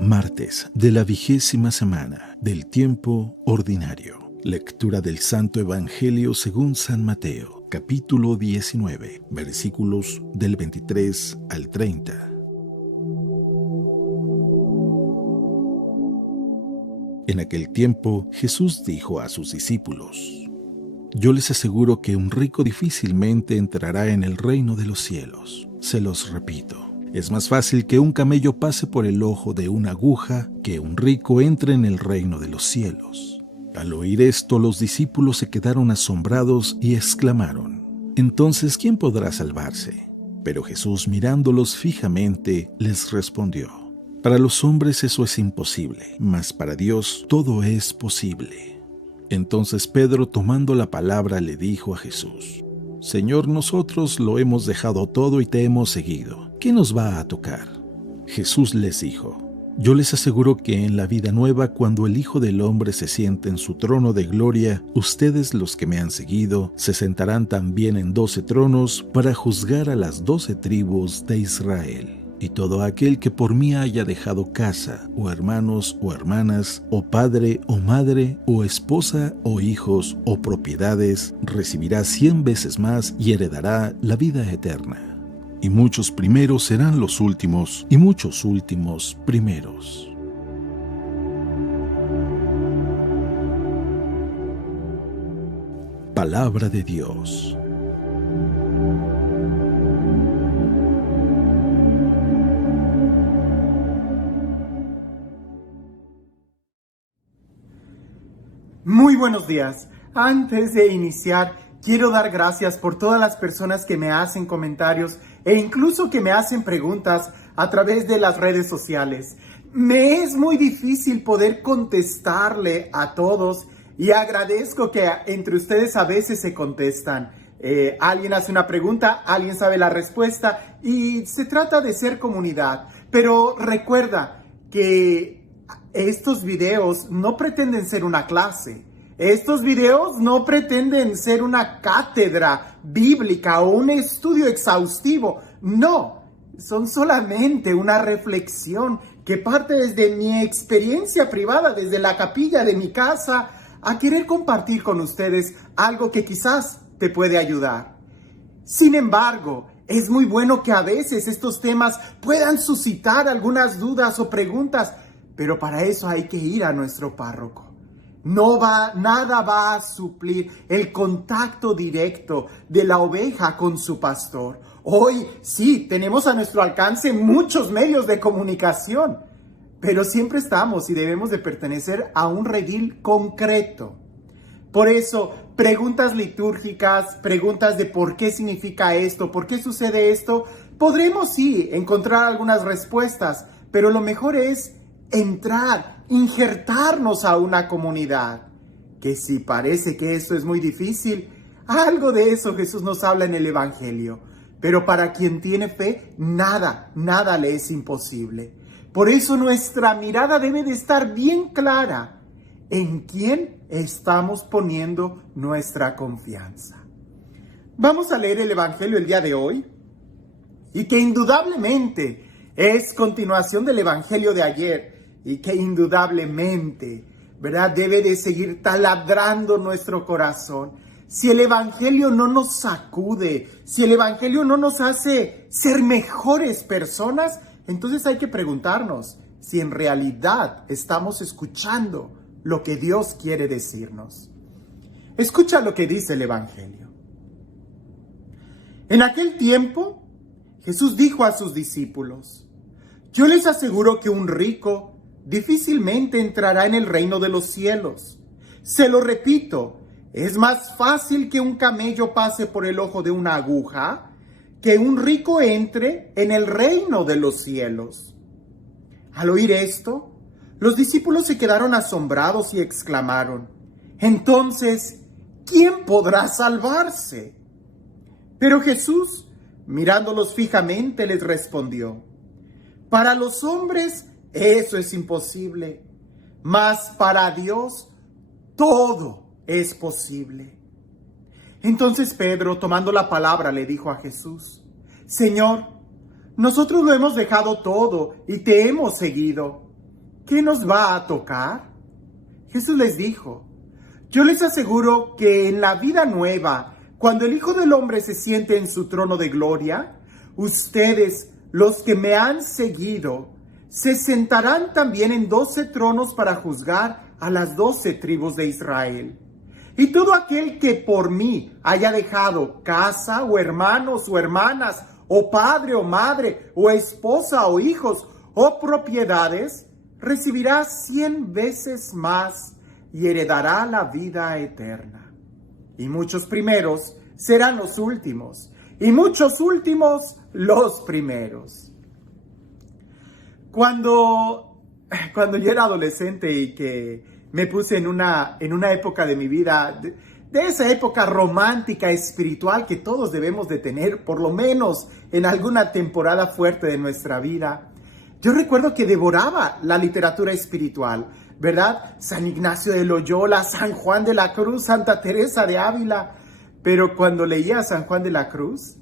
Martes de la 20ª semana del tiempo ordinario. Lectura del Santo Evangelio según San Mateo, capítulo 19, versículos del 23 al 30. En aquel tiempo, Jesús dijo a sus discípulos: Yo les aseguro que un rico difícilmente entrará en el reino de los cielos. Se los repito. Es más fácil que un camello pase por el ojo de una aguja que un rico entre en el reino de los cielos. Al oír esto, los discípulos se quedaron asombrados y exclamaron: Entonces, ¿quién podrá salvarse? Pero Jesús, mirándolos fijamente, les respondió: Para los hombres eso es imposible, mas para Dios todo es posible. Entonces Pedro, tomando la palabra, le dijo a Jesús: Señor, nosotros lo hemos dejado todo y te hemos seguido. ¿Qué nos va a tocar? Jesús les dijo: Yo les aseguro que en la vida nueva, cuando el Hijo del Hombre se siente en su trono de gloria, ustedes, los que me han seguido, se sentarán también en 12 tronos para juzgar a las 12 tribus de Israel. Y todo aquel que por mí haya dejado casa, o hermanos, o hermanas, o padre, o madre, o esposa, o hijos, o propiedades, recibirá 100 veces más y heredará la vida eterna. Y muchos primeros serán los últimos, y muchos últimos primeros. Palabra de Dios. Muy buenos días. Antes de iniciar, quiero dar gracias por todas las personas que me hacen comentarios e incluso que me hacen preguntas a través de las redes sociales. Me es muy difícil poder contestarle a todos y agradezco que entre ustedes a veces se contestan. Alguien hace una pregunta, alguien sabe la respuesta y se trata de ser comunidad. Pero recuerda que estos videos no pretenden ser una clase. Estos videos no pretenden ser una cátedra bíblica o un estudio exhaustivo. No, son solamente una reflexión que parte desde mi experiencia privada, desde la capilla de mi casa, a querer compartir con ustedes algo que quizás te puede ayudar. Sin embargo, es muy bueno que a veces estos temas puedan suscitar algunas dudas o preguntas, pero para eso hay que ir a nuestro párroco. Nada va a suplir el contacto directo de la oveja con su pastor. Hoy sí, tenemos a nuestro alcance muchos medios de comunicación, pero siempre estamos y debemos de pertenecer a un redil concreto. Por eso, preguntas litúrgicas, preguntas de por qué significa esto, por qué sucede esto, podremos sí encontrar algunas respuestas, pero lo mejor es entrar, injertarnos a una comunidad. Que si parece que esto es muy difícil, algo de eso Jesús nos habla en el Evangelio. Pero para quien tiene fe, nada le es imposible. Por eso nuestra mirada debe de estar bien clara en quién estamos poniendo nuestra confianza. Vamos a leer el Evangelio el día de hoy y que indudablemente es continuación del Evangelio de ayer. Y que indudablemente, ¿verdad?, debe de seguir taladrando nuestro corazón. Si el Evangelio no nos sacude, si el Evangelio no nos hace ser mejores personas, entonces hay que preguntarnos si en realidad estamos escuchando lo que Dios quiere decirnos. Escucha lo que dice el Evangelio. En aquel tiempo, Jesús dijo a sus discípulos: Yo les aseguro que un rico difícilmente entrará en el reino de los cielos. Se lo repito, es más fácil que un camello pase por el ojo de una aguja que un rico entre en el reino de los cielos. Al oír esto, los discípulos se quedaron asombrados y exclamaron: Entonces, ¿quién podrá salvarse? Pero Jesús, mirándolos fijamente, les respondió: Para los hombres eso es imposible, mas para Dios todo es posible. Entonces Pedro, tomando la palabra, le dijo a Jesús: Señor, nosotros lo hemos dejado todo y te hemos seguido. ¿qué nos va a tocar? Jesús les dijo, yo les aseguro que en la vida nueva, cuando el Hijo del Hombre se siente en su trono de gloria, ustedes, los que me han seguido, se sentarán también en 12 tronos para juzgar a las 12 tribus de Israel. Y todo aquel que por mí haya dejado casa o hermanos o hermanas, o padre o madre, o esposa o hijos, o propiedades, recibirá 100 veces más y heredará la vida eterna. Y muchos primeros serán los últimos, y muchos últimos los primeros. Cuando yo era adolescente y que me puse en una época de mi vida, de esa época romántica, espiritual que todos debemos de tener, por lo menos en alguna temporada fuerte de nuestra vida, yo recuerdo que devoraba la literatura espiritual, ¿verdad? San Ignacio de Loyola, San Juan de la Cruz, Santa Teresa de Ávila. Pero cuando leía a San Juan de la Cruz,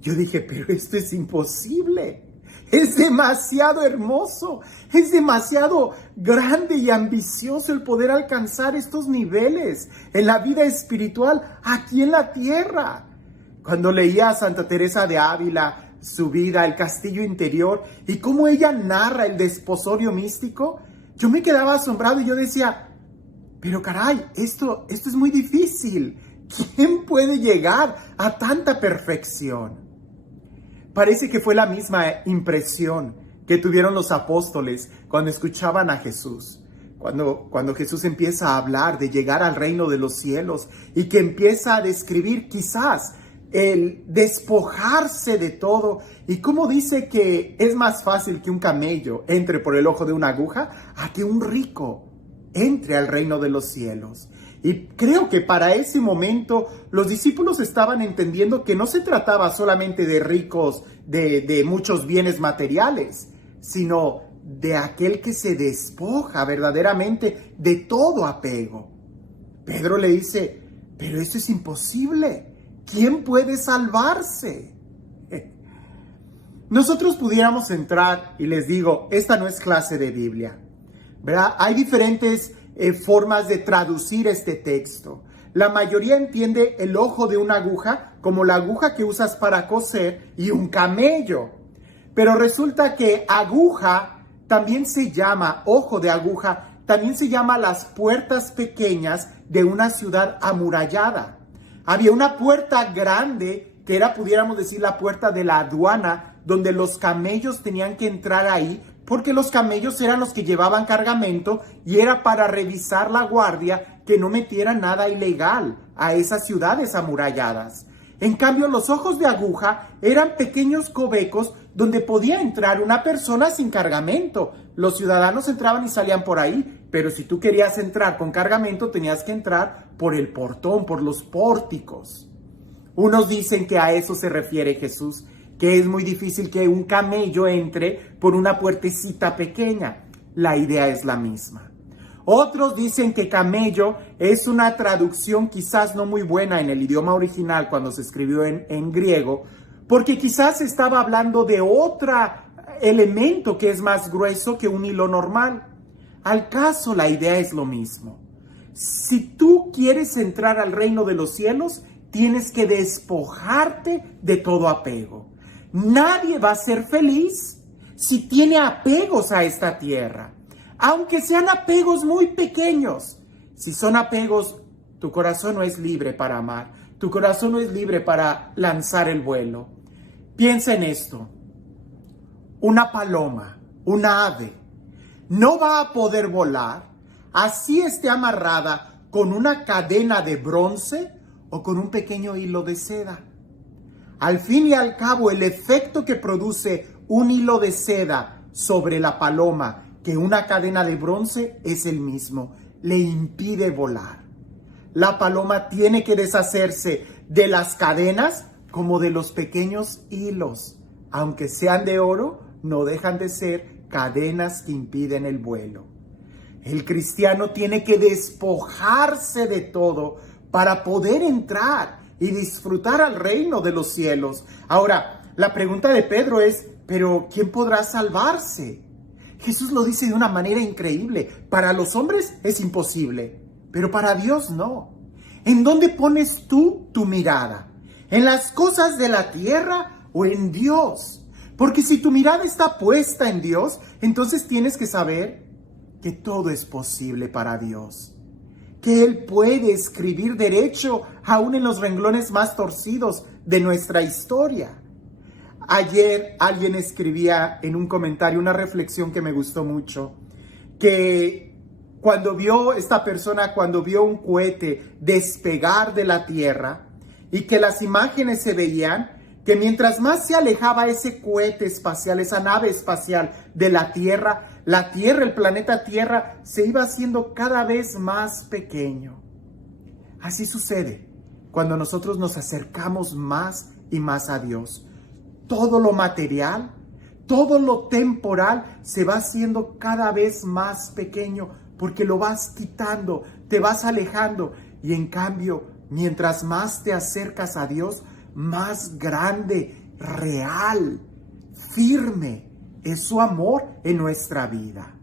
yo dije, pero esto es imposible. Es demasiado hermoso, es demasiado grande y ambicioso el poder alcanzar estos niveles en la vida espiritual aquí en la tierra. Cuando leía a Santa Teresa de Ávila, su vida, el castillo interior y cómo ella narra el desposorio místico, yo me quedaba asombrado y yo decía, pero caray, esto es muy difícil. ¿Quién puede llegar a tanta perfección? Parece que fue la misma impresión que tuvieron los apóstoles cuando escuchaban a Jesús. Cuando Jesús empieza a hablar de llegar al reino de los cielos y que empieza a describir quizás el despojarse de todo y cómo dice que es más fácil que un camello entre por el ojo de una aguja a que un rico entre al reino de los cielos. Y creo que para ese momento los discípulos estaban entendiendo que no se trataba solamente de ricos de muchos bienes materiales, sino de aquel que se despoja verdaderamente de todo apego. Pedro le dice, pero esto es imposible. ¿Quién puede salvarse? Nosotros pudiéramos entrar y les digo, esta no es clase de Biblia, ¿verdad? Hay diferentes formas de traducir este texto. La mayoría entiende el ojo de una aguja como la aguja que usas para coser y un camello. Pero resulta que aguja también se llama, ojo de aguja, también se llama las puertas pequeñas de una ciudad amurallada. Había una puerta grande que era, pudiéramos decir, la puerta de la aduana, donde los camellos tenían que entrar ahí, porque los camellos eran los que llevaban cargamento y era para revisar la guardia que no metiera nada ilegal a esas ciudades amuralladas. En cambio, los ojos de aguja eran pequeños covecos donde podía entrar una persona sin cargamento. Los ciudadanos entraban y salían por ahí, pero si tú querías entrar con cargamento, tenías que entrar por el portón, por los pórticos. Unos dicen que a eso se refiere Jesús, que es muy difícil que un camello entre por una puertecita pequeña. La idea es la misma. Otros dicen que camello es una traducción quizás no muy buena en el idioma original cuando se escribió en griego, porque quizás estaba hablando de otro elemento que es más grueso que un hilo normal. Al caso, la idea es lo mismo. Si tú quieres entrar al reino de los cielos, tienes que despojarte de todo apego. Nadie va a ser feliz si tiene apegos a esta tierra, aunque sean apegos muy pequeños. Si son apegos, tu corazón no es libre para amar, tu corazón no es libre para lanzar el vuelo. Piensa en esto. Una paloma, una ave, no va a poder volar así esté amarrada con una cadena de bronce o con un pequeño hilo de seda. Al fin y al cabo, el efecto que produce un hilo de seda sobre la paloma que una cadena de bronce es el mismo, le impide volar. La paloma tiene que deshacerse de las cadenas como de los pequeños hilos. Aunque sean de oro, no dejan de ser cadenas que impiden el vuelo. El cristiano tiene que despojarse de todo para poder entrar y disfrutar al reino de los cielos. Ahora, la pregunta de Pedro es, ¿pero quién podrá salvarse? Jesús lo dice de una manera increíble. Para los hombres es imposible, pero para Dios no. ¿En dónde pones tú tu mirada? ¿En las cosas de la tierra o en Dios? Porque si tu mirada está puesta en Dios, entonces tienes que saber que todo es posible para Dios. Que Él puede escribir derecho aún en los renglones más torcidos de nuestra historia. Ayer alguien escribía en un comentario una reflexión que me gustó mucho, que cuando vio un cohete despegar de la Tierra y que las imágenes se veían, que mientras más se alejaba ese cohete espacial, esa nave espacial de la Tierra, el planeta Tierra, se iba haciendo cada vez más pequeño. Así sucede cuando nosotros nos acercamos más y más a Dios. Todo lo material, todo lo temporal se va haciendo cada vez más pequeño porque lo vas quitando, te vas alejando. Y en cambio, mientras más te acercas a Dios, más grande, real, firme es su amor en nuestra vida.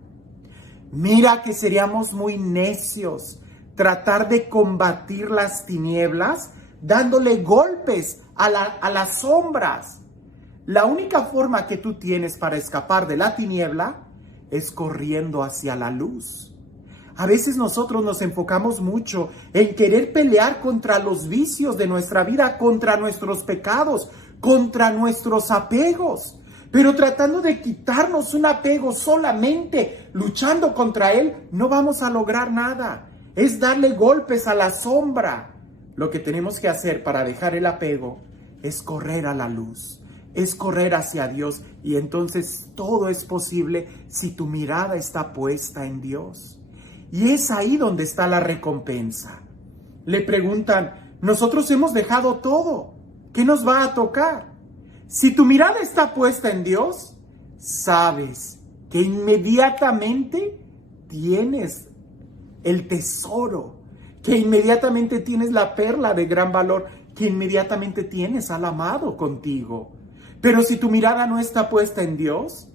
Mira que seríamos muy necios tratar de combatir las tinieblas dándole golpes a las sombras. La única forma que tú tienes para escapar de la tiniebla es corriendo hacia la luz. A veces nosotros nos enfocamos mucho en querer pelear contra los vicios de nuestra vida, contra nuestros pecados, contra nuestros apegos. Pero tratando de quitarnos un apego solamente luchando contra él, no vamos a lograr nada. Es darle golpes a la sombra. Lo que tenemos que hacer para dejar el apego es correr a la luz, es correr hacia Dios. Y entonces todo es posible si tu mirada está puesta en Dios. Y es ahí donde está la recompensa. Le preguntan, nosotros hemos dejado todo, ¿qué nos va a tocar? Si tu mirada está puesta en Dios, sabes que inmediatamente tienes el tesoro, que inmediatamente tienes la perla de gran valor, que inmediatamente tienes al amado contigo. Pero si tu mirada no está puesta en Dios,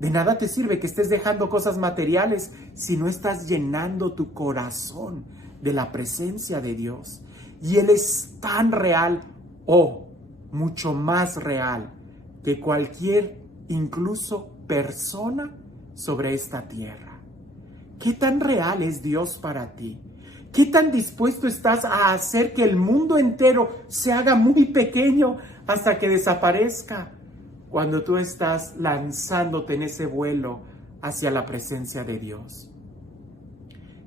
de nada te sirve que estés dejando cosas materiales si no estás llenando tu corazón de la presencia de Dios. Y Él es tan real o mucho más real que cualquier, incluso persona sobre esta tierra. ¿Qué tan real es Dios para ti? ¿Qué tan dispuesto estás a hacer que el mundo entero se haga muy pequeño hasta que desaparezca cuando tú estás lanzándote en ese vuelo hacia la presencia de Dios?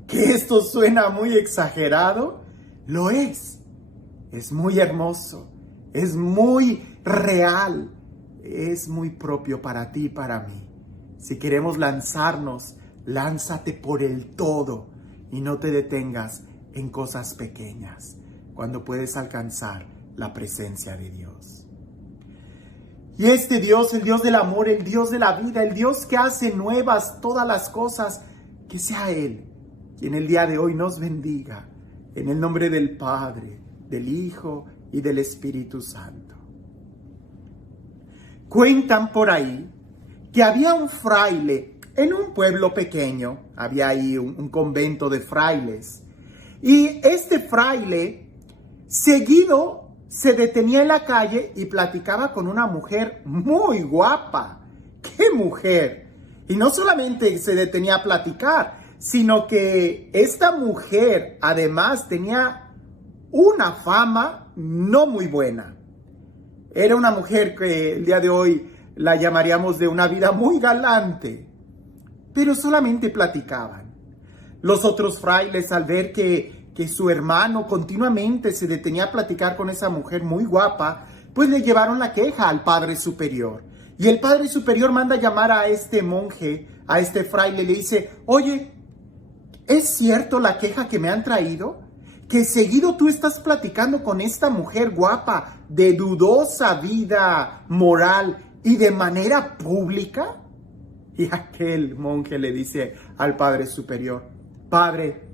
¿Que esto suena muy exagerado? Lo es. Es muy hermoso. Es muy real. Es muy propio para ti y para mí. Si queremos lanzarnos, lánzate por el todo y no te detengas en cosas pequeñas cuando puedes alcanzar la presencia de Dios. Y este Dios, el Dios del amor, el Dios de la vida, el Dios que hace nuevas todas las cosas, que sea Él quien el día de hoy nos bendiga en el nombre del Padre, del Hijo y del Espíritu Santo. Cuentan por ahí que había un fraile en un pueblo pequeño, había ahí un convento de frailes, y este fraile seguido se detenía en la calle y platicaba con una mujer muy guapa. ¡Qué mujer! Y no solamente se detenía a platicar, sino que esta mujer además tenía una fama no muy buena. Era una mujer que el día de hoy la llamaríamos de una vida muy galante, pero solamente platicaban. Los otros frailes, al ver que su hermano continuamente se detenía a platicar con esa mujer muy guapa, pues le llevaron la queja al Padre Superior. Y el Padre Superior manda llamar a este monje, a este fraile, y le dice: oye, ¿es cierto la queja que me han traído? ¿Que seguido tú estás platicando con esta mujer guapa, de dudosa vida moral y de manera pública? Y aquel monje le dice al Padre Superior: Padre,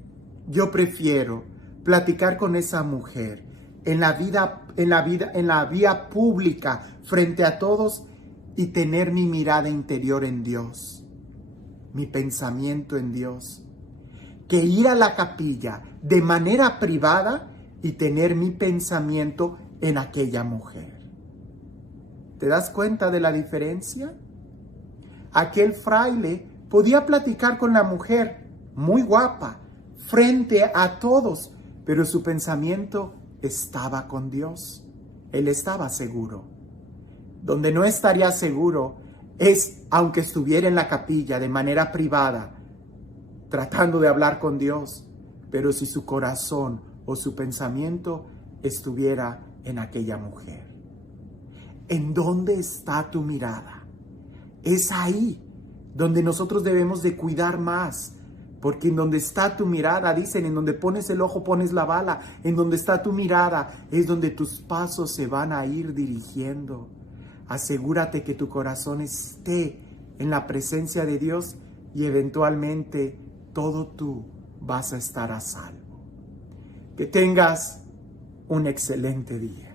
yo prefiero platicar con esa mujer en la vía pública frente a todos y tener mi mirada interior en Dios. mi pensamiento en Dios que ir a la capilla de manera privada y tener mi pensamiento en aquella mujer. ¿Te das cuenta de la diferencia? Aquel fraile podía platicar con la mujer, muy guapa, frente a todos, pero su pensamiento estaba con Dios. Él estaba seguro. Donde no estaría seguro es, aunque estuviera en la capilla de manera privada, tratando de hablar con Dios, pero si su corazón o su pensamiento estuviera en aquella mujer. ¿En dónde está tu mirada? Es ahí donde nosotros debemos de cuidar más, porque en donde está tu mirada, dicen, en donde pones el ojo pones la bala, en donde está tu mirada es donde tus pasos se van a ir dirigiendo. Asegúrate que tu corazón esté en la presencia de Dios y eventualmente todo tú vas a estar a salvo. Que tengas un excelente día.